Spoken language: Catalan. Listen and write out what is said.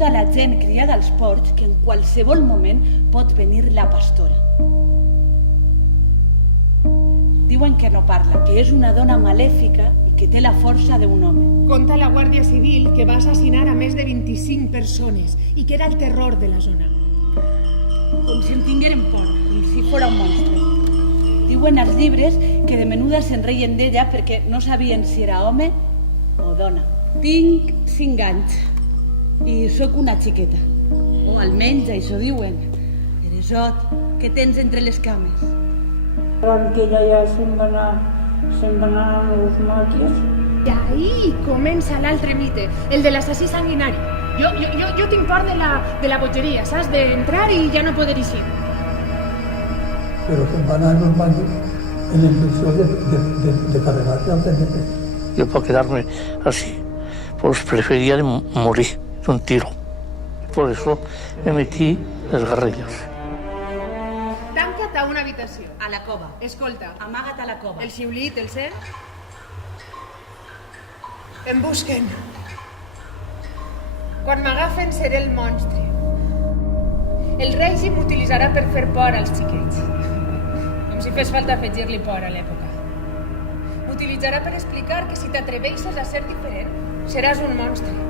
tota la gent criada als ports que en qualsevol moment pot venir la pastora. Diuen que no parla, que és una dona malèfica i que té la força d'un home. Conta la Guàrdia Civil que va assassinar a més de 25 persones i que era el terror de la zona. Com si en tingueren por, com si fora un monstre. Diuen als llibres que de menuda se'n reien d'ella perquè no sabien si era home o dona. Tinc 5 anys i sóc una xiqueta. O almenys això diuen. Teresot, què tens entre les cames? Que ella ja se'n va anar amb els màquies. I ahí comença l'altre mite, el de l'assassí sanguinari. Jo tinc por de la bogeria, saps? D'entrar i ja no poder eixir. Pero se'n va anar amb els màquies en la intenció de carregar-se al TNT. Yo para quedarme así, pues prefería morir de un tiro. Por eso me metí les garrillas. Tanca't a una habitació. A la cova. Escolta, Amaga't a la cova. el xiulit, el sent? Em busquen. Quan m'agafen seré el monstre. El règim m'utilitzarà per fer por als xiquets. Com si fes falta afegir-li por a l'època. M'utilitzarà per explicar que si t'atreveixes a ser diferent, seràs un monstre.